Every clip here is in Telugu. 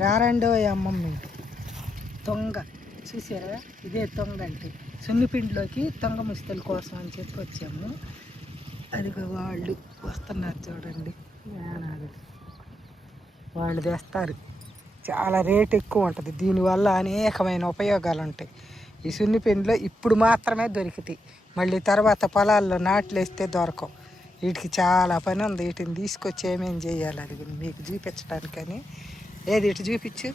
రారండో అమ్మమ్మ తొంగ. చూసారా? ఇదే తొంగ అంటే. సున్నిపిండిలోకి తొంగ ముస్తల కోసం అని చెప్పి వచ్చాము. అదిగో వాళ్ళు వస్తున్నారు చూడండి. యానాలు. వాళ్ళు తెస్తారు. చాలా రేట్ ఎక్కువ ఉంటుంది. దీనివల్ల అనేకమైన ఉపయోగాలు ఉంటాయి. ఈ సున్నిపిండిలో ఇప్పుడు మాత్రమే దొరుకుతాయి. మళ్ళీ తర్వాత పొలాల్లో నాట్లు వేస్తే దొరకవు. వీటికి చాలా పని ఉంది. వీటిని తీసుకొచ్చి ఏమేం చేయాలి? అది మీకు చూపించడానికని ఏది ఇటు చూపించు?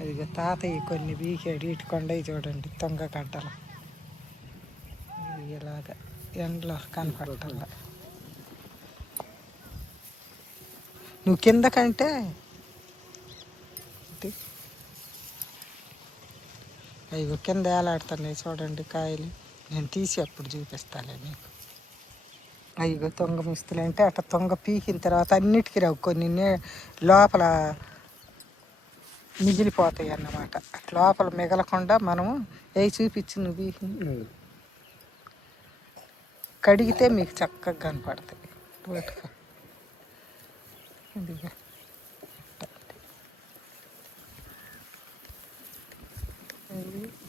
అదిగో తాతయ్య కొన్ని బీకాడు ఇటు కొండవి చూడండి తొంగ గడ్డలు ఇలాగ ఇలాగా ఎండలో కనపడాల నువ్వు కింద కంటే అవి కింద ఏలాడుతున్నాయి చూడండి కాయలు. నేను తీసి అప్పుడు చూపిస్తాలే మీకు అయ్యో తొంగ మిస్తులు అంటే అట్లా తొంగ పీకిన తర్వాత అన్నిటికీ రావు. కొన్ని నే- లోపల మిగిలిపోతాయి అన్నమాట. అట్లా లోపల మిగలకుండా మనము ఏ చూపించి నువ్వు పీకి. కడిగితే మీకు చక్కగా కనపడతాయి. పట్టుకో. ఇదిగా.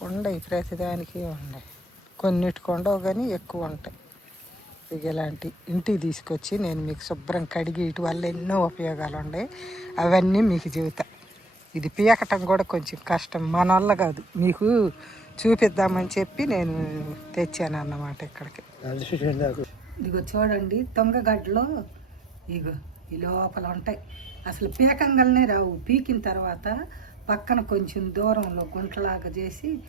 ఉండయి ప్రతిదానికి ఉండయి. కొన్నిటికి ఉండవు కానీ ఎక్కువ ఉంటాయి. ఇక ఇలాంటి ఇంటికి తీసుకొచ్చి నేను మీకు శుభ్రం కడిగి ఇటు వల్ల ఎన్నో ఉపయోగాలు ఉన్నాయి. అవన్నీ మీకు చెబుతా. ఇది పీకటం కూడా కొంచెం కష్టం. మన వల్ల కాదు. మీకు చూపిద్దామని చెప్పి నేను తెచ్చాను అన్నమాట ఇక్కడికి. ఇదిగో చూడండి తొంగగడ్డలో ఇగో ఈ లోపల ఉంటాయి. అసలు పీకంగల్నే రావు. పీకిన తర్వాత పక్కన కొంచెం దూరంలో గుంటలాగా చేసి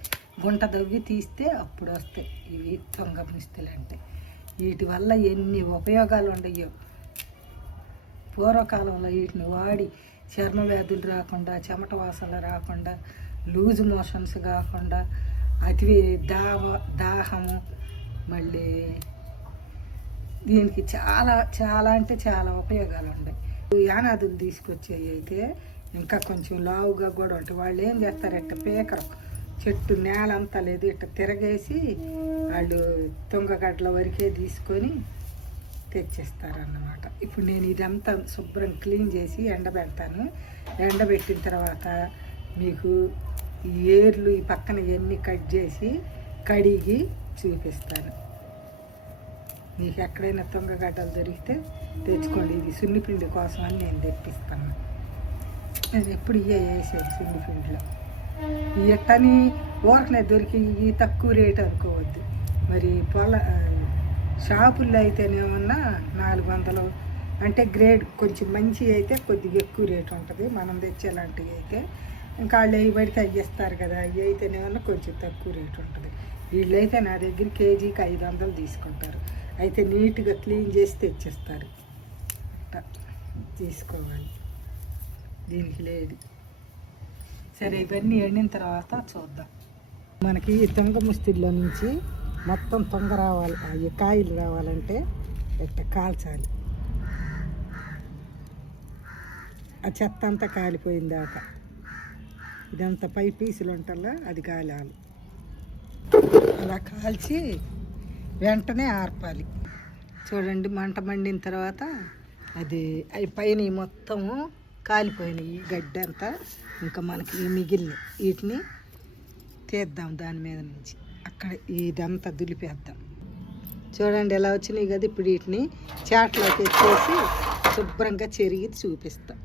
గుంట దవ్వి తీస్తే అప్పుడు వస్తాయి ఇవి తొంగ మిస్తులు అంటే వీటి వల్ల ఎన్ని ఉపయోగాలు ఉండయో పూర్వకాలంలో వీటిని వాడి చర్మ వ్యాధులు రాకుండా చెమట వాసనలు రాకుండా లూజ్ మోషన్స్ కాకుండా అతి దావ దాహము మళ్ళీ దీనికి చాలా చాలా అంటే చాలా ఉపయోగాలు ఉన్నాయి యానాదులు తీసుకొచ్చేవి అయితే ఇంకా కొంచెం లావుగా కూడా ఉంటాయి. వాళ్ళు ఏం చేస్తారంటే ఇట్ట చెట్టు నేల అంతా లేదు. ఇట్ట తిరగేసి వాళ్ళు తుంగగడ్డల వరకే తీసుకొని తెచ్చేస్తారన్నమాట. ఇప్పుడు నేను ఇదంతా శుభ్రం క్లీన్ చేసి ఎండబెడతాను ఎండబెట్టిన తర్వాత మీకు ఈ ఏర్లు ఈ పక్కన ఇవన్నీ కట్ చేసి కడిగి చూపిస్తాను. మీకు ఎక్కడైనా తుంగగడ్డలు దొరికితే తెచ్చుకోండి. ఇది సున్నిపిండి కోసం అని నేను తెప్పిస్తాను. నేను ఎప్పుడు ఇవే వేసేది సున్నిపిండిలో. ఈ ఎట్టని ఊరకనే దొరికి ఈ తక్కువ రేట్ అనుకోవద్దు. మరి పొల షాపుల్లో అయితేనేమన్నా నాలుగు వందలు. అంటే గ్రేడ్ కొంచెం మంచి అయితే కొద్దిగా ఎక్కువ రేట్ ఉంటుంది. మనం తెచ్చేలాంటివి అయితే. ఇంకా వాళ్ళు అవి పడితే అవి ఇస్తారు కదా. అవి అయితేనేమన్నా కొంచెం తక్కువ రేట్ ఉంటుంది. వీళ్ళైతే నా దగ్గర కేజీకి ఐదు వందలు తీసుకుంటారు. అయితే నీట్గా క్లీన్ చేసి తెచ్చిస్తారు. తీసుకోవాలి. దీనికి లేదు. సరే ఇవన్నీ ఎండిన తర్వాత చూద్దాం. మనకి ఈ తొంగ ముస్తిల్లో నుంచి మొత్తం తొంగ రావాలి. అవి కాయలు రావాలంటే ఇట్ట కాల్చాలి. ఆ చెత్త అంతా కాలిపోయిన దాకా ఇదంతా పై పీసులు ఉంటల్లా అది కాలాలి. అలా కాల్చి వెంటనే ఆర్పాలి. చూడండి మంట మండిన తర్వాత అది అవి పైన మొత్తము కాలిపోయినాయి ఈ గడ్డి అంతా. ఇంకా మనకి ఈ మిగిలిన వీటిని తీద్దాం దాని మీద నుంచి. అక్కడ ఇదంతా దులిపేద్దాం. చూడండి ఎలా వచ్చినాయి కదా ఇప్పుడు వీటిని. చాట్లో తెచ్చేసి శుభ్రంగా చెరిగి చూపిస్తాం.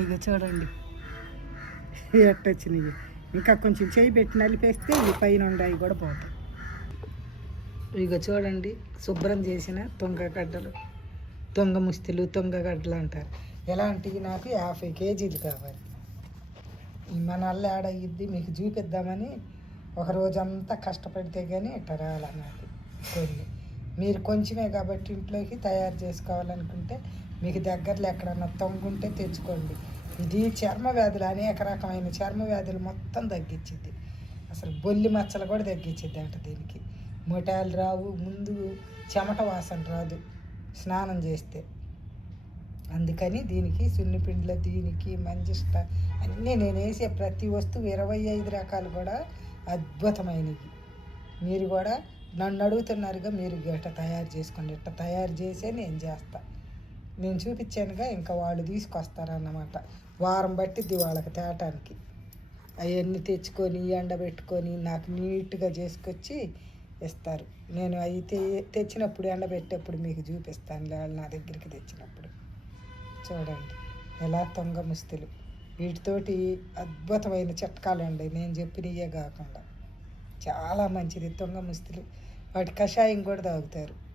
ఇక చూడండి. ఎట్టొచ్చినాయి ఇంకా కొంచెం చేయి పెట్టి నలిపేస్తే ఈ పైన ఉండవి కూడా పోతాయి. ఇక చూడండి శుభ్రం చేసిన తుంగగడ్డలు తుంగ ముస్తులు తుంగగడ్డలు అంటారు. ఎలాంటివి నాకు యాభై కేజీలు కావాలి. మన వల్ల ఆడ మీకు చూపిద్దామని ఒక రోజంతా కష్టపడితే కానీ ఇట్ట రావాలి నాకు కొన్ని. మీరు కొంచెమే కాబట్టి ఇంట్లోకి తయారు చేసుకోవాలనుకుంటే మీకు దగ్గరలో ఎక్కడన్నా తొంగుంటే తెచ్చుకోండి. ఇది చర్మ వ్యాధులు అనేక రకమైన చర్మ వ్యాధులు మొత్తం తగ్గించింది అసలు బొల్లి మచ్చలు కూడా తగ్గించింది అంట దీనికి. మొటాలు రావు ముందు చెమట వాసన రాదు స్నానం చేస్తే. అందుకని దీనికి సున్నిపిండిలో దీనికి మంజిష్ట అన్నీ నేను వేసే ప్రతి వస్తువు ఇరవై ఐదు రకాలు కూడా అద్భుతమైనవి. మీరు కూడా నన్ను అడుగుతున్నారుగా మీరు ఇట్ట తయారు చేసుకోండి ఇట్ట తయారు చేసే నేను చేస్తాను నేను చూపించానుగా ఇంకా వాళ్ళు తీసుకొస్తారన్నమాట. వారం పట్టిద్ది వాళ్ళకి తేటానికి. అవన్నీ తెచ్చుకొని ఎండబెట్టుకొని నాకు నీట్గా చేసుకొచ్చి ఇస్తారు. నేను అవి తెచ్చినప్పుడు ఎండబెట్టేప్పుడు మీకు చూపిస్తాను. వాళ్ళు నా దగ్గరికి తెచ్చినప్పుడు. చూడండి ఎలా తొంగ ముస్తులు. వీటితోటి అద్భుతమైన చిట్కాలు అండి నేను చెప్పినయే కాకుండా. చాలా మంచిది తొంగ ముస్తులు. వాటి కషాయం కూడా తాగుతారు.